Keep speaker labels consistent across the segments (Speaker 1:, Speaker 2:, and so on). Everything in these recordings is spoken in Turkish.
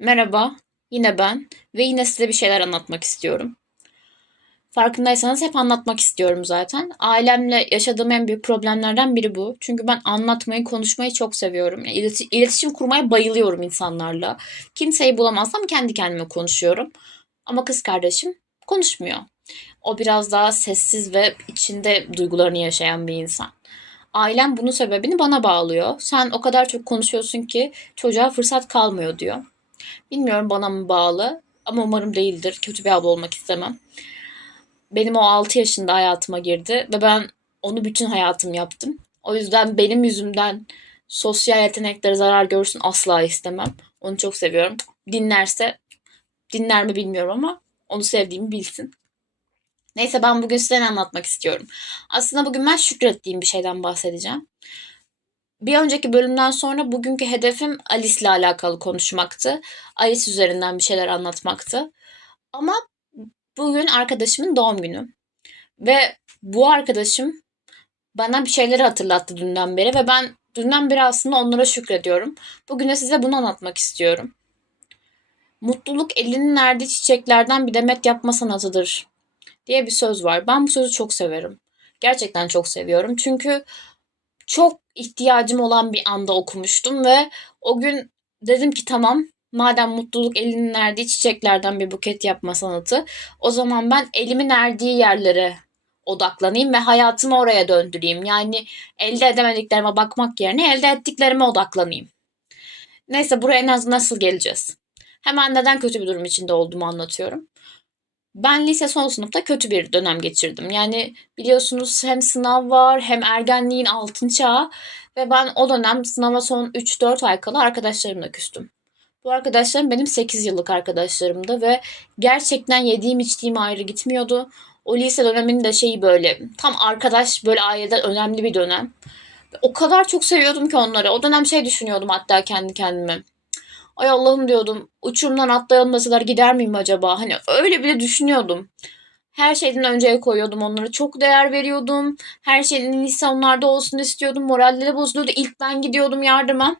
Speaker 1: Merhaba, yine ben ve yine size bir şeyler anlatmak istiyorum. Farkındaysanız hep anlatmak istiyorum zaten. Ailemle yaşadığım en büyük problemlerden biri bu. Çünkü ben anlatmayı, konuşmayı çok seviyorum. Yani ileti- İletişim kurmaya bayılıyorum insanlarla. Kimseyi bulamazsam kendi kendime konuşuyorum. Ama kız kardeşim konuşmuyor. O biraz daha sessiz ve içinde duygularını yaşayan bir insan. Ailem bunun sebebini bana bağlıyor. Sen o kadar çok konuşuyorsun ki çocuğa fırsat kalmıyor diyor. Bilmiyorum bana mı bağlı ama umarım değildir. Kötü bir abla olmak istemem. Benim o 6 yaşında hayatıma girdi ve ben onu bütün hayatım yaptım. O yüzden benim yüzümden sosyal yetenekleri zarar görsün asla istemem. Onu çok seviyorum. Dinlerse dinler mi bilmiyorum ama onu sevdiğimi bilsin. Neyse ben bugün size ne anlatmak istiyorum. Aslında bugün ben şükrettiğim bir şeyden bahsedeceğim. Bir önceki bölümden sonra bugünkü hedefim Alice'le alakalı konuşmaktı. Alice üzerinden bir şeyler anlatmaktı. Ama bugün arkadaşımın doğum günü. Ve bu arkadaşım bana bir şeyleri hatırlattı dünden beri ve ben dünden beri aslında onlara şükrediyorum. Bugün de size bunu anlatmak istiyorum. Mutluluk elinin erdiği çiçeklerden bir demet yapma sanatıdır diye bir söz var. Ben bu sözü çok severim. Gerçekten çok seviyorum. Çünkü çok ihtiyacım olan bir anda okumuştum ve o gün dedim ki tamam madem mutluluk elinin erdiği çiçeklerden bir buket yapma sanatı o zaman ben elimin erdiği yerlere odaklanayım ve hayatımı oraya döndüreyim. Yani elde edemediklerime bakmak yerine elde ettiklerime odaklanayım. Neyse buraya naz- nasıl geleceğiz? Hemen neden kötü bir durum içinde olduğumu anlatıyorum. Ben lise son sınıfta kötü bir dönem geçirdim. Yani biliyorsunuz hem sınav var hem ergenliğin altın çağı ve ben o dönem sınava son 3-4 ay kala arkadaşlarımla küstüm. Bu arkadaşlarım benim 8 yıllık arkadaşlarımdı ve gerçekten yediğim içtiğim ayrı gitmiyordu. O lise döneminin de şeyi böyle tam arkadaş böyle aileden önemli bir dönem. O kadar çok seviyordum ki onları. O dönem şey düşünüyordum hatta kendi kendime. Ay Allah'ım diyordum. Uçurumdan atlayamasalar gider miyim acaba? Hani öyle bile düşünüyordum. Her şeyden önceye koyuyordum onları. Çok değer veriyordum. Her şeyin iyisi onlarda olsun istiyordum. Moralleri bozuluyordu. İlk ben gidiyordum yardıma.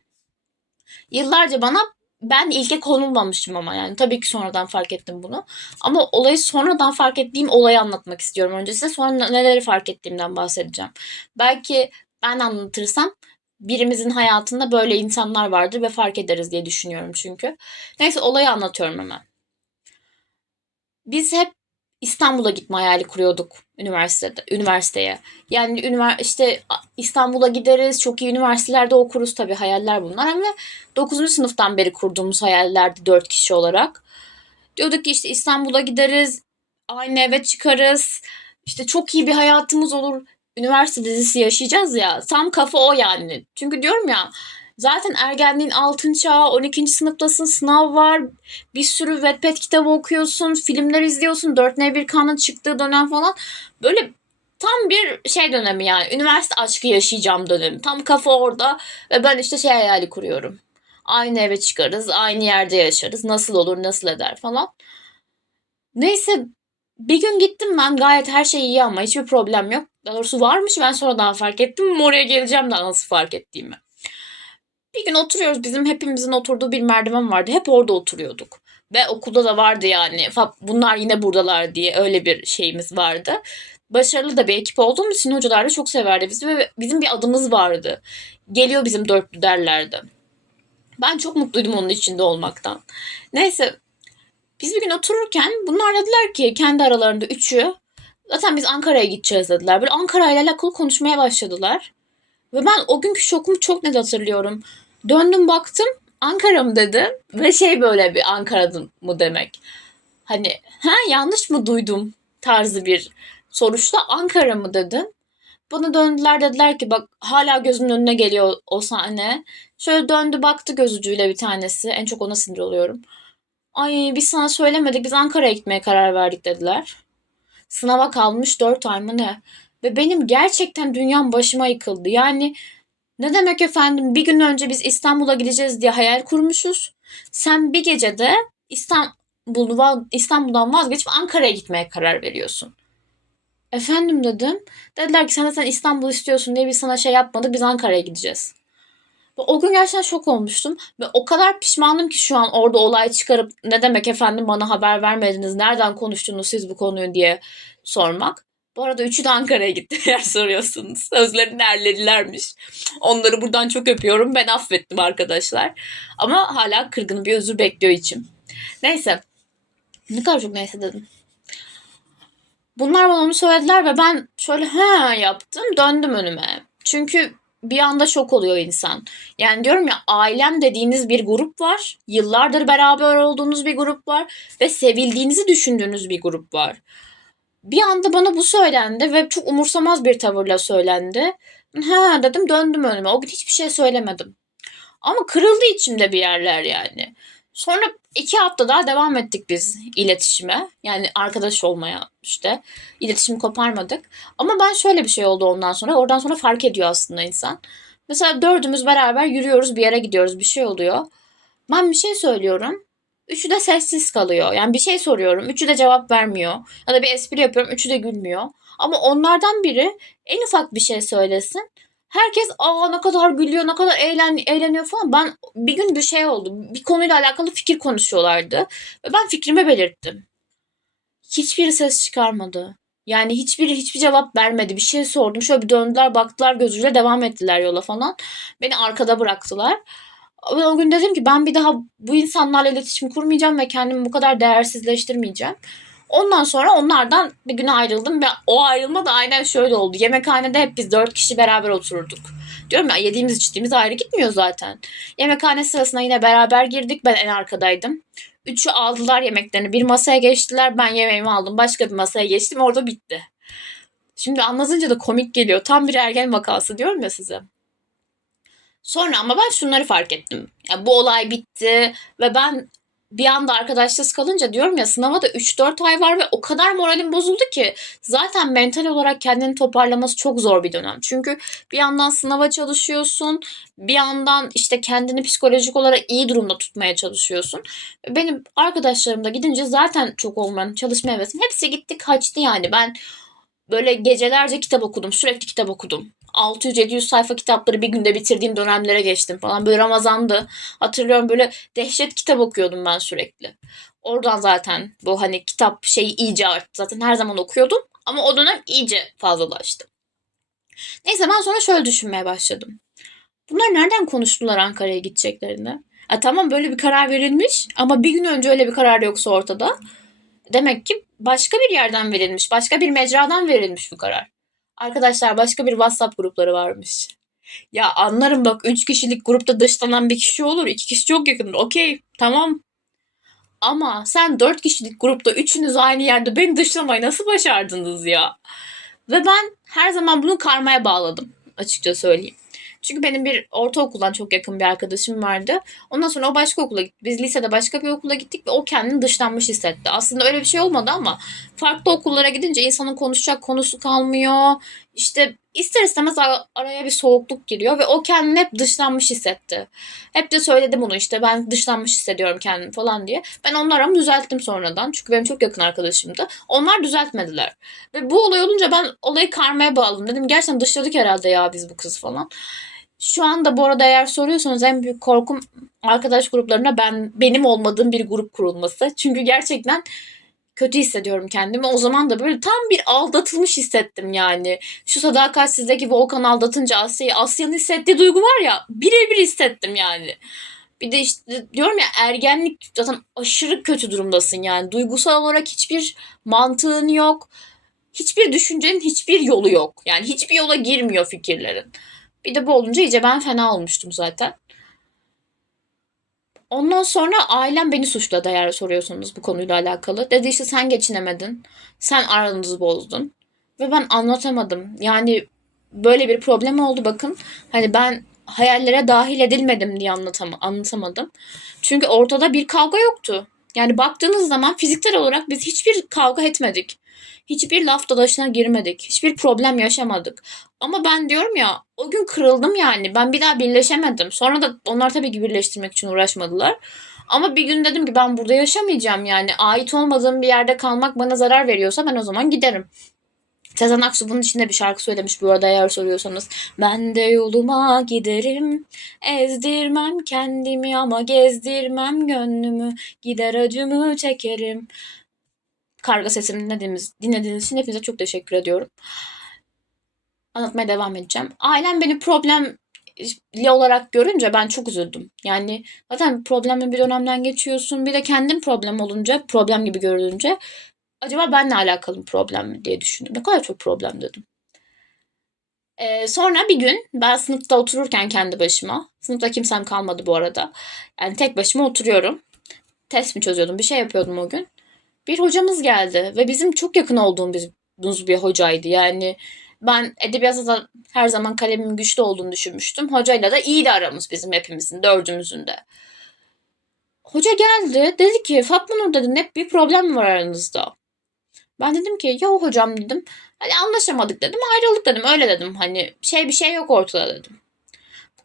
Speaker 1: Yıllarca bana ben ilke konulmamıştım ama yani tabii ki sonradan fark ettim bunu. Ama olayı sonradan fark ettiğim olayı anlatmak istiyorum önce size. Sonra neleri fark ettiğimden bahsedeceğim. Belki ben anlatırsam birimizin hayatında böyle insanlar vardır ve fark ederiz diye düşünüyorum çünkü. Neyse olayı anlatıyorum hemen. Biz hep İstanbul'a gitme hayali kuruyorduk üniversitede, üniversiteye. Yani ünivers işte İstanbul'a gideriz, çok iyi üniversitelerde okuruz tabii hayaller bunlar ama 9. sınıftan beri kurduğumuz hayallerdi 4 kişi olarak. Diyorduk ki işte İstanbul'a gideriz, aynı eve çıkarız, işte çok iyi bir hayatımız olur, üniversite dizisi yaşayacağız ya. Tam kafa o yani. Çünkü diyorum ya zaten ergenliğin altın çağı, 12. sınıftasın, sınav var, bir sürü Wattpad kitabı okuyorsun, filmler izliyorsun, 4N1K'nın çıktığı dönem falan. Böyle tam bir şey dönemi yani. Üniversite aşkı yaşayacağım dönemi. Tam kafa orada ve ben işte şey hayali kuruyorum. Aynı eve çıkarız, aynı yerde yaşarız. Nasıl olur, nasıl eder falan. Neyse bir gün gittim ben gayet her şey iyi ama hiçbir problem yok. Daha doğrusu varmış ben sonradan fark ettim ama oraya geleceğim daha nasıl fark ettiğimi. Bir gün oturuyoruz bizim hepimizin oturduğu bir merdiven vardı. Hep orada oturuyorduk. Ve okulda da vardı yani. Bunlar yine buradalar diye öyle bir şeyimiz vardı. Başarılı da bir ekip olduğumuz için hocalar da çok severdi bizi ve bizim bir adımız vardı. Geliyor bizim dörtlü derlerdi. Ben çok mutluydum onun içinde olmaktan. Neyse biz bir gün otururken bunlar dediler ki kendi aralarında üçü zaten biz Ankara'ya gideceğiz dediler. Böyle Ankara ile alakalı konuşmaya başladılar. Ve ben o günkü şokumu çok net hatırlıyorum. Döndüm baktım Ankara mı dedi ve şey böyle bir Ankara mı demek. Hani ha yanlış mı duydum tarzı bir soruşta Ankara mı dedim. Bana döndüler dediler ki bak hala gözümün önüne geliyor o sahne. Şöyle döndü baktı göz ucuyla bir tanesi. En çok ona sinir oluyorum. Ay biz sana söylemedik biz Ankara'ya gitmeye karar verdik dediler. Sınava kalmış 4 ay mı ne? Ve benim gerçekten dünyam başıma yıkıldı. Yani ne demek efendim bir gün önce biz İstanbul'a gideceğiz diye hayal kurmuşuz. Sen bir gecede İstanbul'u, İstanbul'dan vazgeçip Ankara'ya gitmeye karar veriyorsun. Efendim dedim. Dediler ki sen zaten İstanbul istiyorsun diye biz sana şey yapmadık biz Ankara'ya gideceğiz. O gün gerçekten şok olmuştum ve o kadar pişmanım ki şu an orada olay çıkarıp ne demek efendim bana haber vermediniz, nereden konuştunuz siz bu konuyu diye sormak. Bu arada üçü de Ankara'ya gitti eğer soruyorsunuz. Sözlerini erledilermiş. Onları buradan çok öpüyorum. Ben affettim arkadaşlar. Ama hala kırgın bir özür bekliyor içim. Neyse. Ne kadar çok neyse dedim. Bunlar bana onu söylediler ve ben şöyle ha yaptım döndüm önüme. Çünkü bir anda şok oluyor insan. Yani diyorum ya ailem dediğiniz bir grup var. Yıllardır beraber olduğunuz bir grup var. Ve sevildiğinizi düşündüğünüz bir grup var. Bir anda bana bu söylendi ve çok umursamaz bir tavırla söylendi. Ha dedim döndüm önüme. O gün hiçbir şey söylemedim. Ama kırıldı içimde bir yerler yani. Sonra iki hafta daha devam ettik biz iletişime. Yani arkadaş olmaya işte. İletişimi koparmadık. Ama ben şöyle bir şey oldu ondan sonra. Oradan sonra fark ediyor aslında insan. Mesela dördümüz beraber yürüyoruz bir yere gidiyoruz bir şey oluyor. Ben bir şey söylüyorum. Üçü de sessiz kalıyor. Yani bir şey soruyorum. Üçü de cevap vermiyor. Ya da bir espri yapıyorum. Üçü de gülmüyor. Ama onlardan biri en ufak bir şey söylesin. Herkes aa ne kadar gülüyor, ne kadar eğlen, eğleniyor falan. Ben bir gün bir şey oldu. Bir konuyla alakalı fikir konuşuyorlardı. Ve ben fikrimi belirttim. Hiçbiri ses çıkarmadı. Yani hiçbiri hiçbir cevap vermedi. Bir şey sordum. Şöyle bir döndüler, baktılar gözüyle devam ettiler yola falan. Beni arkada bıraktılar. Ve o gün dedim ki ben bir daha bu insanlarla iletişim kurmayacağım ve kendimi bu kadar değersizleştirmeyeceğim. Ondan sonra onlardan bir gün ayrıldım ve o ayrılma da aynen şöyle oldu. Yemekhanede hep biz dört kişi beraber otururduk. Diyorum ya yediğimiz içtiğimiz ayrı gitmiyor zaten. Yemekhane sırasına yine beraber girdik. Ben en arkadaydım. Üçü aldılar yemeklerini. Bir masaya geçtiler. Ben yemeğimi aldım. Başka bir masaya geçtim. Orada bitti. Şimdi anlatınca da komik geliyor. Tam bir ergen vakası diyorum ya size. Sonra ama ben şunları fark ettim. Yani bu olay bitti ve ben bir anda arkadaşsız kalınca diyorum ya sınava da 3-4 ay var ve o kadar moralim bozuldu ki zaten mental olarak kendini toparlaması çok zor bir dönem. Çünkü bir yandan sınava çalışıyorsun, bir yandan işte kendini psikolojik olarak iyi durumda tutmaya çalışıyorsun. Benim arkadaşlarım da gidince zaten çok olmayan çalışma hevesim hepsi gitti kaçtı yani. Ben böyle gecelerce kitap okudum, sürekli kitap okudum. 600-700 sayfa kitapları bir günde bitirdiğim dönemlere geçtim falan. Böyle Ramazan'dı. Hatırlıyorum böyle dehşet kitap okuyordum ben sürekli. Oradan zaten bu hani kitap şeyi iyice arttı. Zaten her zaman okuyordum. Ama o dönem iyice fazlalaştı. Neyse ben sonra şöyle düşünmeye başladım. Bunlar nereden konuştular Ankara'ya gideceklerini? E, tamam böyle bir karar verilmiş ama bir gün önce öyle bir karar yoksa ortada. Demek ki başka bir yerden verilmiş, başka bir mecradan verilmiş bu karar. Arkadaşlar başka bir WhatsApp grupları varmış. Ya anlarım bak 3 kişilik grupta dışlanan bir kişi olur. 2 kişi çok yakındır. Okey tamam. Ama sen 4 kişilik grupta üçünüz aynı yerde beni dışlamayı nasıl başardınız ya? Ve ben her zaman bunu karmaya bağladım açıkça söyleyeyim. Çünkü benim bir ortaokuldan çok yakın bir arkadaşım vardı. Ondan sonra o başka okula gitti. Biz lisede başka bir okula gittik ve o kendini dışlanmış hissetti. Aslında öyle bir şey olmadı ama farklı okullara gidince insanın konuşacak konusu kalmıyor. İşte ister istemez araya bir soğukluk giriyor ve o kendini hep dışlanmış hissetti. Hep de söyledi bunu işte ben dışlanmış hissediyorum kendimi falan diye. Ben onları ama düzelttim sonradan. Çünkü benim çok yakın arkadaşımdı. Onlar düzeltmediler. Ve bu olay olunca ben olayı karmaya bağladım. Dedim gerçekten dışladık herhalde ya biz bu kız falan. Şu anda bu arada eğer soruyorsanız en büyük korkum arkadaş gruplarına ben benim olmadığım bir grup kurulması. Çünkü gerçekten kötü hissediyorum kendimi. O zaman da böyle tam bir aldatılmış hissettim yani. Şu sadakatsizliği Volkan aldatınca Asya'yı Asya'nın hissettiği duygu var ya birebir hissettim yani. Bir de işte diyorum ya ergenlik zaten aşırı kötü durumdasın yani. Duygusal olarak hiçbir mantığın yok. Hiçbir düşüncenin hiçbir yolu yok. Yani hiçbir yola girmiyor fikirlerin. Bir de bu olunca iyice ben fena olmuştum zaten. Ondan sonra ailem beni suçladı eğer soruyorsunuz bu konuyla alakalı. Dedi işte sen geçinemedin. Sen aranızı bozdun. Ve ben anlatamadım. Yani böyle bir problem oldu bakın. Hani ben hayallere dahil edilmedim diye anlatam anlatamadım. Çünkü ortada bir kavga yoktu. Yani baktığınız zaman fiziksel olarak biz hiçbir kavga etmedik. Hiçbir laf dalaşına girmedik. Hiçbir problem yaşamadık. Ama ben diyorum ya o gün kırıldım yani. Ben bir daha birleşemedim. Sonra da onlar tabii ki birleştirmek için uğraşmadılar. Ama bir gün dedim ki ben burada yaşamayacağım yani. Ait olmadığım bir yerde kalmak bana zarar veriyorsa ben o zaman giderim. Sezen Aksu bunun içinde bir şarkı söylemiş bu arada eğer soruyorsanız. Ben de yoluma giderim, ezdirmem kendimi ama gezdirmem gönlümü, gider acımı çekerim. Karga sesimi dinlediğiniz, dinlediğiniz için hepinize çok teşekkür ediyorum. Anlatmaya devam edeceğim. Ailem beni problemli olarak görünce ben çok üzüldüm. Yani zaten problemli bir dönemden geçiyorsun. Bir de kendin problem olunca, problem gibi görülünce acaba benle alakalı bir problem mi diye düşündüm. Ne kadar çok problem dedim. Ee, sonra bir gün ben sınıfta otururken kendi başıma, sınıfta kimsem kalmadı bu arada. Yani tek başıma oturuyorum. Test mi çözüyordum, bir şey yapıyordum o gün. Bir hocamız geldi ve bizim çok yakın olduğumuz bir hocaydı. Yani ben edebiyatta her zaman kalemimin güçlü olduğunu düşünmüştüm. Hocayla da iyiydi aramız bizim hepimizin, dördümüzün de. Hoca geldi, dedi ki Fatma Nur dedi ne bir problem var aranızda? Ben dedim ki ya hocam dedim. Hani anlaşamadık dedim. Ayrıldık dedim. Öyle dedim. Hani şey bir şey yok ortada dedim.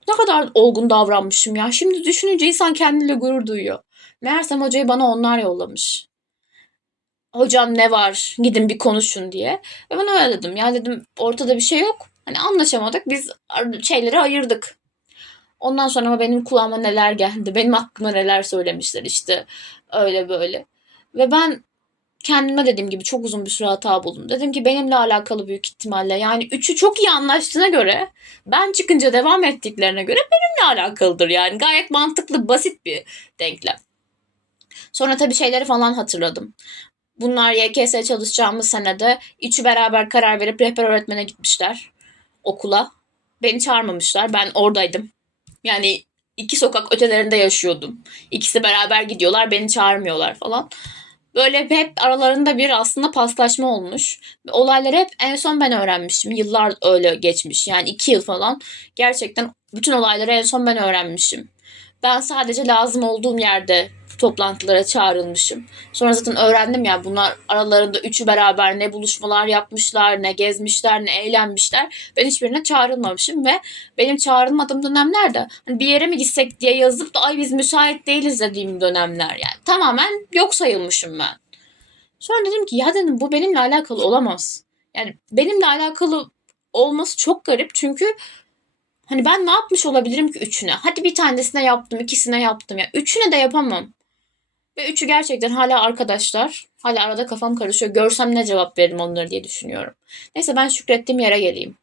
Speaker 1: Ne kadar olgun davranmışım ya. Şimdi düşününce insan kendiyle gurur duyuyor. Meğersem hocayı bana onlar yollamış. Hocam ne var? Gidin bir konuşun diye. Ve ben öyle dedim. Ya dedim ortada bir şey yok. Hani anlaşamadık. Biz şeyleri ayırdık. Ondan sonra ama benim kulağıma neler geldi. Benim hakkımda neler söylemişler işte. Öyle böyle. Ve ben kendime dediğim gibi çok uzun bir süre hata buldum. Dedim ki benimle alakalı büyük ihtimalle. Yani üçü çok iyi anlaştığına göre ben çıkınca devam ettiklerine göre benimle alakalıdır. Yani gayet mantıklı basit bir denklem. Sonra tabii şeyleri falan hatırladım. Bunlar YKS çalışacağımız senede üçü beraber karar verip rehber öğretmene gitmişler okula. Beni çağırmamışlar. Ben oradaydım. Yani iki sokak ötelerinde yaşıyordum. İkisi beraber gidiyorlar. Beni çağırmıyorlar falan. Böyle hep aralarında bir aslında paslaşma olmuş. Olayları hep en son ben öğrenmişim. Yıllar öyle geçmiş. Yani iki yıl falan. Gerçekten bütün olayları en son ben öğrenmişim. Ben sadece lazım olduğum yerde toplantılara çağrılmışım. Sonra zaten öğrendim ya bunlar aralarında üçü beraber ne buluşmalar yapmışlar, ne gezmişler, ne eğlenmişler. Ben hiçbirine çağrılmamışım ve benim çağrılmadığım dönemlerde hani bir yere mi gitsek diye yazıp da ay biz müsait değiliz dediğim dönemler yani. Tamamen yok sayılmışım ben. Sonra dedim ki ya dedim bu benimle alakalı olamaz. Yani benimle alakalı olması çok garip çünkü Hani ben ne yapmış olabilirim ki üçüne? Hadi bir tanesine yaptım, ikisine yaptım ya. Üçüne de yapamam. Ve üçü gerçekten hala arkadaşlar. Hala arada kafam karışıyor. Görsem ne cevap veririm onları diye düşünüyorum. Neyse ben şükrettiğim yere geleyim.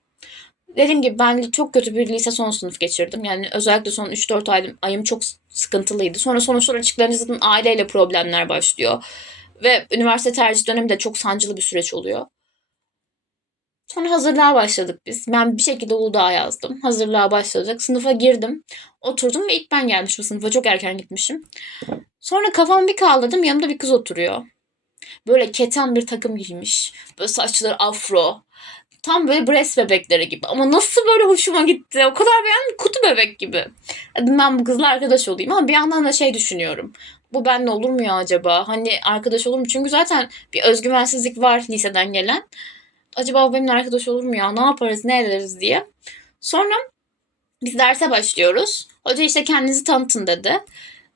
Speaker 1: Dediğim gibi ben çok kötü bir lise son sınıf geçirdim. Yani özellikle son 3-4 ayım, ayım çok sıkıntılıydı. Sonra sonuçlar açıklanınca zaten aileyle problemler başlıyor. Ve üniversite tercih dönemi de çok sancılı bir süreç oluyor. Sonra hazırlığa başladık biz. Ben bir şekilde Uludağ'a yazdım. Hazırlığa başladık. Sınıfa girdim. Oturdum ve ilk ben gelmişim sınıfa. Çok erken gitmişim. Sonra kafamı bir kaldırdım. Yanımda bir kız oturuyor. Böyle keten bir takım giymiş. Böyle saçları afro. Tam böyle Bres bebekleri gibi. Ama nasıl böyle hoşuma gitti. O kadar beğendim. Kutu bebek gibi. Dedim ben bu kızla arkadaş olayım. Ama bir yandan da şey düşünüyorum. Bu benle olur mu ya acaba? Hani arkadaş olur mu? Çünkü zaten bir özgüvensizlik var liseden gelen acaba o benimle arkadaş olur mu ya ne yaparız ne ederiz diye. Sonra biz derse başlıyoruz. Hoca işte kendinizi tanıtın dedi.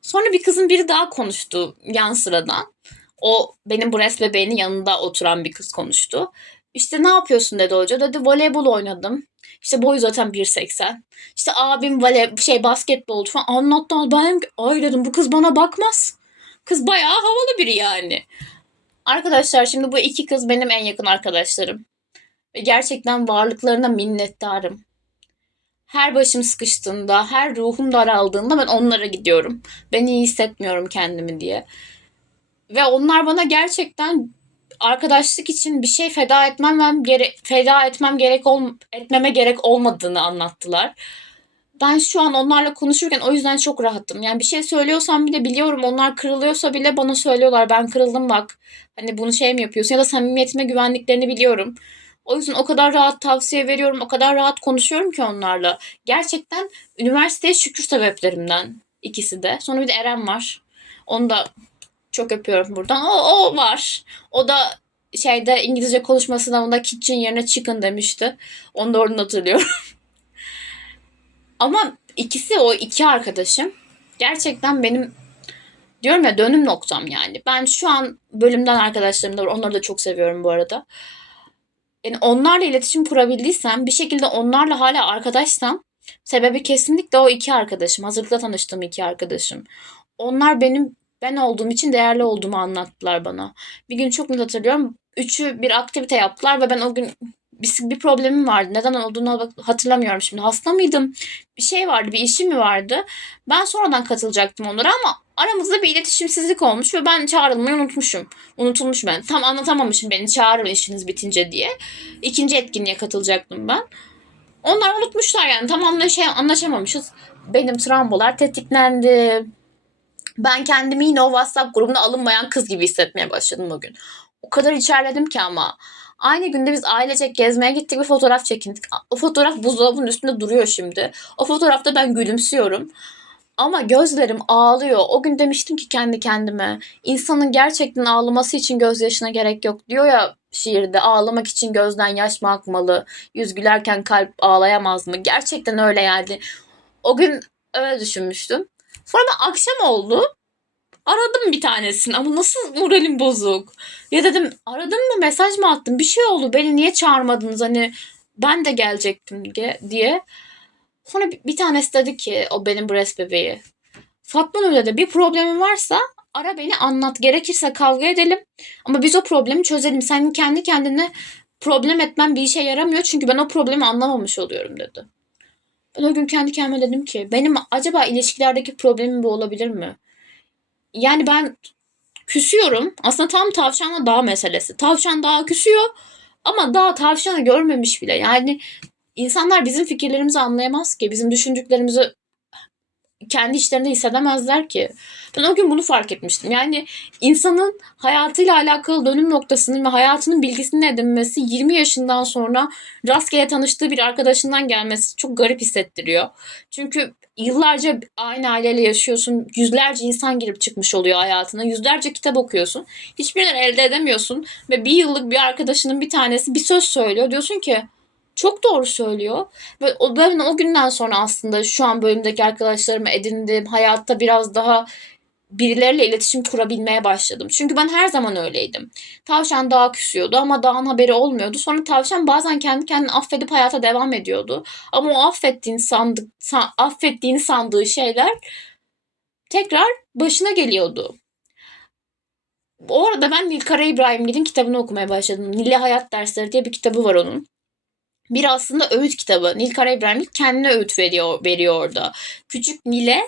Speaker 1: Sonra bir kızın biri daha konuştu yan sıradan. O benim bu res bebeğinin yanında oturan bir kız konuştu. İşte ne yapıyorsun dedi hoca. Dedi voleybol oynadım. İşte boyu zaten 1.80. İşte abim vole şey basketbol falan anlattı. Ben ay dedim bu kız bana bakmaz. Kız bayağı havalı biri yani. Arkadaşlar şimdi bu iki kız benim en yakın arkadaşlarım. Ve gerçekten varlıklarına minnettarım. Her başım sıkıştığında, her ruhum daraldığında ben onlara gidiyorum. Ben iyi hissetmiyorum kendimi diye. Ve onlar bana gerçekten arkadaşlık için bir şey feda etmem gere feda etmem gerek ol etmeme gerek olmadığını anlattılar ben şu an onlarla konuşurken o yüzden çok rahatım. Yani bir şey söylüyorsam bile biliyorum onlar kırılıyorsa bile bana söylüyorlar. Ben kırıldım bak. Hani bunu şey mi yapıyorsun ya da samimiyetime güvendiklerini biliyorum. O yüzden o kadar rahat tavsiye veriyorum. O kadar rahat konuşuyorum ki onlarla. Gerçekten üniversiteye şükür sebeplerimden ikisi de. Sonra bir de Eren var. Onu da çok öpüyorum buradan. O, o var. O da şeyde İngilizce konuşma sınavında kitchen yerine chicken demişti. Onu da oradan hatırlıyorum. Ama ikisi o iki arkadaşım gerçekten benim diyorum ya dönüm noktam yani. Ben şu an bölümden arkadaşlarım da var. Onları da çok seviyorum bu arada. Yani onlarla iletişim kurabildiysem, bir şekilde onlarla hala arkadaşsam sebebi kesinlikle o iki arkadaşım. Hazırlıkta tanıştığım iki arkadaşım. Onlar benim ben olduğum için değerli olduğumu anlattılar bana. Bir gün çok net hatırlıyorum. Üçü bir aktivite yaptılar ve ben o gün bir, bir problemim vardı. Neden olduğunu hatırlamıyorum şimdi. Hasta mıydım? Bir şey vardı, bir işim mi vardı? Ben sonradan katılacaktım onlara ama aramızda bir iletişimsizlik olmuş ve ben çağrılmayı unutmuşum. Unutulmuş ben. Tam anlatamamışım beni çağırın işiniz bitince diye. İkinci etkinliğe katılacaktım ben. Onlar unutmuşlar yani. Tam anlaşa- anlaşamamışız. Benim travmalar tetiklendi. Ben kendimi yine o WhatsApp grubuna alınmayan kız gibi hissetmeye başladım bugün. O kadar içerledim ki ama. Aynı günde biz ailecek gezmeye gittik ve fotoğraf çekindik. O fotoğraf buzdolabının üstünde duruyor şimdi. O fotoğrafta ben gülümsüyorum. Ama gözlerim ağlıyor. O gün demiştim ki kendi kendime. insanın gerçekten ağlaması için gözyaşına gerek yok diyor ya şiirde. Ağlamak için gözden yaş mı akmalı? Yüz gülerken kalp ağlayamaz mı? Gerçekten öyle yani. O gün öyle düşünmüştüm. Sonra akşam oldu. Aradım bir tanesini ama nasıl moralim bozuk. Ya dedim aradım mı mesaj mı attım bir şey oldu beni niye çağırmadınız hani ben de gelecektim diye. Sonra bir, tanesi dedi ki o benim breast bebeği. Fatma Nur dedi bir problemin varsa ara beni anlat gerekirse kavga edelim ama biz o problemi çözelim. Senin kendi kendine problem etmen bir işe yaramıyor çünkü ben o problemi anlamamış oluyorum dedi. Ben o gün kendi kendime dedim ki benim acaba ilişkilerdeki problemim bu olabilir mi? Yani ben küsüyorum. Aslında tam tavşanla dağ meselesi. Tavşan dağa küsüyor ama dağ tavşanı görmemiş bile. Yani insanlar bizim fikirlerimizi anlayamaz ki. Bizim düşündüklerimizi kendi işlerinde hissedemezler ki. Ben o gün bunu fark etmiştim. Yani insanın hayatıyla alakalı dönüm noktasının ve hayatının bilgisini edinmesi 20 yaşından sonra rastgele tanıştığı bir arkadaşından gelmesi çok garip hissettiriyor. Çünkü yıllarca aynı aileyle yaşıyorsun. Yüzlerce insan girip çıkmış oluyor hayatına. Yüzlerce kitap okuyorsun. Hiçbirinden elde edemiyorsun. Ve bir yıllık bir arkadaşının bir tanesi bir söz söylüyor. Diyorsun ki çok doğru söylüyor. Ve ben o günden sonra aslında şu an bölümdeki arkadaşlarımı edindim. Hayatta biraz daha birileriyle iletişim kurabilmeye başladım. Çünkü ben her zaman öyleydim. Tavşan dağa küsüyordu ama dağın haberi olmuyordu. Sonra tavşan bazen kendi kendini affedip hayata devam ediyordu. Ama o affettiğini sandık, sa- affettiğini sandığı şeyler tekrar başına geliyordu. O arada ben Nilkara İbrahimgil'in kitabını okumaya başladım. Nil'e Hayat Dersleri diye bir kitabı var onun. Bir aslında öğüt kitabı. Nilkara İbrahimgil kendine öğüt veriyor, veriyor orada. Küçük Nil'e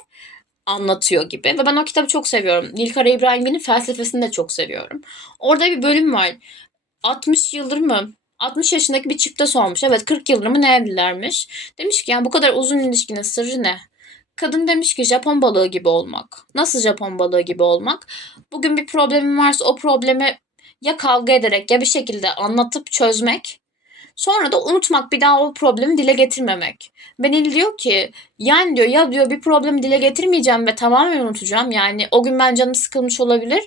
Speaker 1: anlatıyor gibi. Ve ben o kitabı çok seviyorum. Nilkara İbrahimgil'in felsefesini de çok seviyorum. Orada bir bölüm var. 60 yıldır mı? 60 yaşındaki bir çifte sormuş. Evet 40 yıldır mı ne evlilermiş. Demiş ki yani bu kadar uzun ilişkinin sırrı ne? Kadın demiş ki Japon balığı gibi olmak. Nasıl Japon balığı gibi olmak? Bugün bir problemin varsa o problemi ya kavga ederek ya bir şekilde anlatıp çözmek. Sonra da unutmak bir daha o problemi dile getirmemek. Benil diyor ki yani diyor ya diyor bir problemi dile getirmeyeceğim ve tamamen unutacağım. Yani o gün ben canım sıkılmış olabilir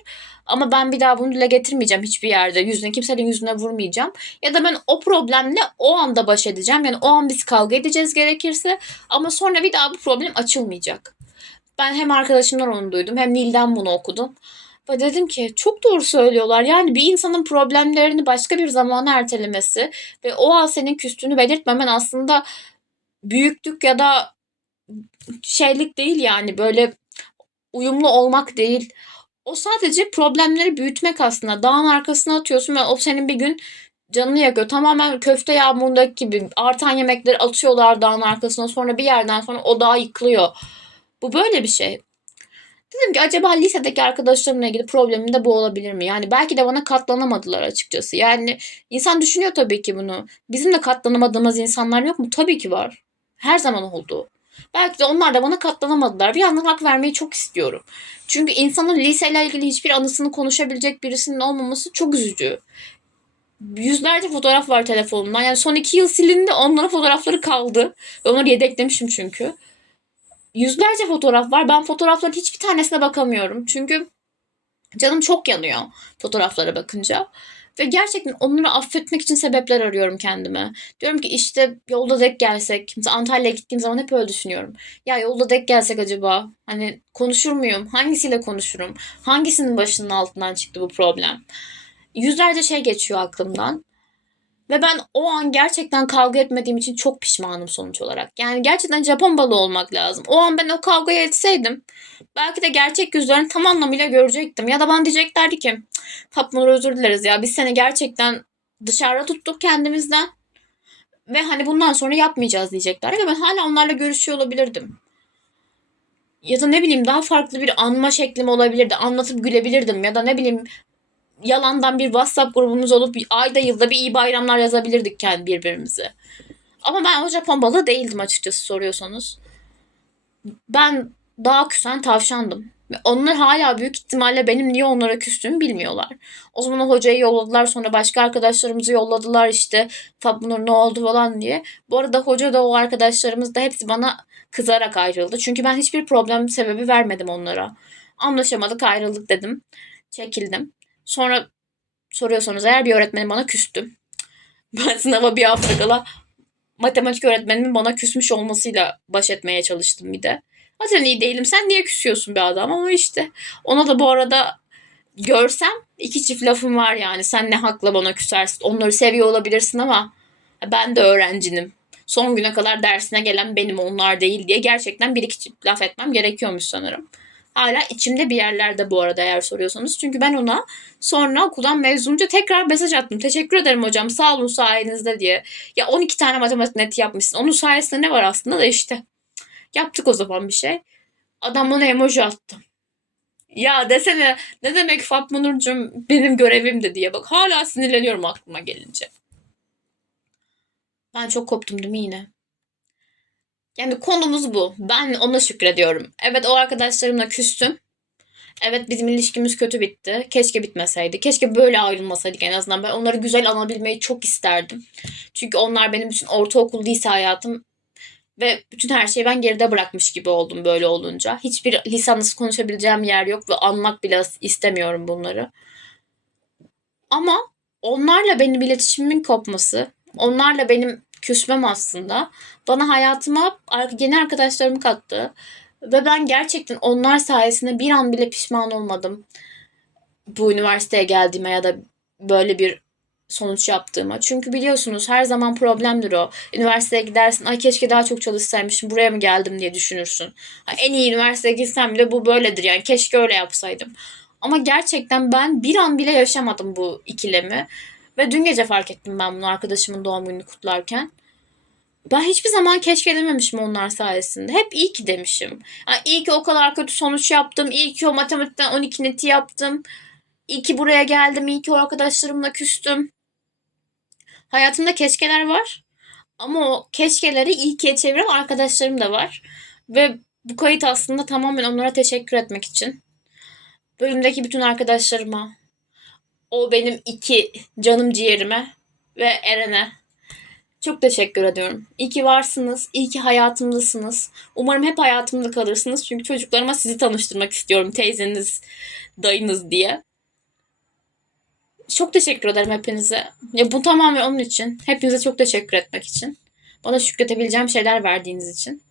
Speaker 1: ama ben bir daha bunu dile getirmeyeceğim hiçbir yerde. Yüzüne kimsenin yüzüne vurmayacağım. Ya da ben o problemle o anda baş edeceğim. Yani o an biz kavga edeceğiz gerekirse ama sonra bir daha bu problem açılmayacak. Ben hem arkadaşımdan onu duydum hem Nil'den bunu okudum. Ve dedim ki çok doğru söylüyorlar. Yani bir insanın problemlerini başka bir zamana ertelemesi ve o an senin küstüğünü belirtmemen aslında büyüklük ya da şeylik değil yani böyle uyumlu olmak değil. O sadece problemleri büyütmek aslında. Dağın arkasına atıyorsun ve o senin bir gün canını yakıyor. Tamamen köfte yağmurundaki gibi artan yemekleri atıyorlar dağın arkasına. Sonra bir yerden sonra o dağ yıkılıyor. Bu böyle bir şey. Dedim ki acaba lisedeki arkadaşlarımla ilgili problemim de bu olabilir mi? Yani belki de bana katlanamadılar açıkçası. Yani insan düşünüyor tabii ki bunu. Bizim de katlanamadığımız insanlar yok mu? Tabii ki var. Her zaman oldu. Belki de onlar da bana katlanamadılar. Bir yandan hak vermeyi çok istiyorum. Çünkü insanın liseyle ilgili hiçbir anısını konuşabilecek birisinin olmaması çok üzücü. Yüzlerce fotoğraf var telefonumdan. Yani son iki yıl silindi. Onların fotoğrafları kaldı. Onları yedeklemişim çünkü. Yüzlerce fotoğraf var. Ben fotoğrafların hiçbir tanesine bakamıyorum. Çünkü canım çok yanıyor fotoğraflara bakınca. Ve gerçekten onları affetmek için sebepler arıyorum kendime. Diyorum ki işte yolda denk gelsek. Mesela Antalya'ya gittiğim zaman hep öyle düşünüyorum. Ya yolda denk gelsek acaba? Hani konuşur muyum? Hangisiyle konuşurum? Hangisinin başının altından çıktı bu problem? Yüzlerce şey geçiyor aklımdan. Ve ben o an gerçekten kavga etmediğim için çok pişmanım sonuç olarak. Yani gerçekten Japon balığı olmak lazım. O an ben o kavgayı etseydim belki de gerçek yüzlerini tam anlamıyla görecektim. Ya da bana diyeceklerdi ki Fatma özür dileriz ya biz seni gerçekten dışarıda tuttuk kendimizden. Ve hani bundan sonra yapmayacağız diyecekler. Ve ben hala onlarla görüşüyor olabilirdim. Ya da ne bileyim daha farklı bir anma şeklim olabilirdi. Anlatıp gülebilirdim. Ya da ne bileyim yalandan bir WhatsApp grubumuz olup bir ayda yılda bir iyi bayramlar yazabilirdik kendi birbirimize. Ama ben o Japon balığı değildim açıkçası soruyorsanız. Ben daha küsen tavşandım. Ve onlar hala büyük ihtimalle benim niye onlara küstüğümü bilmiyorlar. O zaman o hocayı yolladılar sonra başka arkadaşlarımızı yolladılar işte Fatma ne oldu falan diye. Bu arada hoca da o arkadaşlarımız da hepsi bana kızarak ayrıldı. Çünkü ben hiçbir problem sebebi vermedim onlara. Anlaşamadık ayrıldık dedim. Çekildim. Sonra soruyorsanız eğer bir öğretmenim bana küstü. Ben sınava bir hafta kala matematik öğretmenimin bana küsmüş olmasıyla baş etmeye çalıştım bir de. Zaten iyi değilim. Sen niye küsüyorsun bir adam ama işte. Ona da bu arada görsem iki çift lafım var yani. Sen ne hakla bana küsersin. Onları seviyor olabilirsin ama ben de öğrencinim. Son güne kadar dersine gelen benim onlar değil diye gerçekten bir iki çift laf etmem gerekiyormuş sanırım. Hala içimde bir yerlerde bu arada eğer soruyorsanız. Çünkü ben ona sonra okuldan mezunca tekrar mesaj attım. Teşekkür ederim hocam sağ olun sayenizde diye. Ya 12 tane matematik neti yapmışsın. Onun sayesinde ne var aslında da işte. Yaptık o zaman bir şey. Adam emoji attı. Ya desene ne demek Fatma Nurcuğum benim görevimdi diye bak hala sinirleniyorum aklıma gelince. Ben çok koptum değil mi yine? Yani konumuz bu. Ben ona şükrediyorum. Evet o arkadaşlarımla küstüm. Evet bizim ilişkimiz kötü bitti. Keşke bitmeseydi. Keşke böyle ayrılmasaydık en azından. Ben onları güzel anabilmeyi çok isterdim. Çünkü onlar benim için ortaokul lise hayatım ve bütün her şeyi ben geride bırakmış gibi oldum böyle olunca. Hiçbir lisanlısı konuşabileceğim yer yok ve anmak bile istemiyorum bunları. Ama onlarla benim iletişimimin kopması, onlarla benim küsmem aslında bana hayatıma yeni arkadaşlarımı kattı. Ve ben gerçekten onlar sayesinde bir an bile pişman olmadım. Bu üniversiteye geldiğime ya da böyle bir sonuç yaptığıma. Çünkü biliyorsunuz her zaman problemdir o. Üniversiteye gidersin. Ay keşke daha çok çalışsaymışım. Buraya mı geldim diye düşünürsün. En iyi üniversiteye gitsem bile bu böyledir. Yani keşke öyle yapsaydım. Ama gerçekten ben bir an bile yaşamadım bu ikilemi. Ve dün gece fark ettim ben bunu arkadaşımın doğum gününü kutlarken. Ben hiçbir zaman keşfedememişim onlar sayesinde. Hep iyi ki demişim. Yani iyi ki o kadar kötü sonuç yaptım. İyi ki o matematikten 12 neti yaptım. İyi ki buraya geldim. İyi ki o arkadaşlarımla küstüm. Hayatımda keşkeler var. Ama o keşkeleri iyi ki çeviren arkadaşlarım da var. Ve bu kayıt aslında tamamen onlara teşekkür etmek için. Bölümdeki bütün arkadaşlarıma, o benim iki canım ciğerime ve Eren'e çok teşekkür ediyorum. İyi ki varsınız. İyi ki hayatımdasınız. Umarım hep hayatımda kalırsınız. Çünkü çocuklarıma sizi tanıştırmak istiyorum. Teyzeniz, dayınız diye. Çok teşekkür ederim hepinize. Ya bu tamamen onun için. Hepinize çok teşekkür etmek için. Bana şükretebileceğim şeyler verdiğiniz için.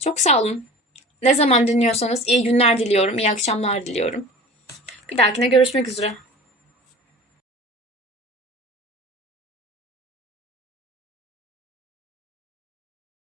Speaker 1: Çok sağ olun. Ne zaman dinliyorsanız iyi günler diliyorum, iyi akşamlar diliyorum. Bir dahakine görüşmek üzere.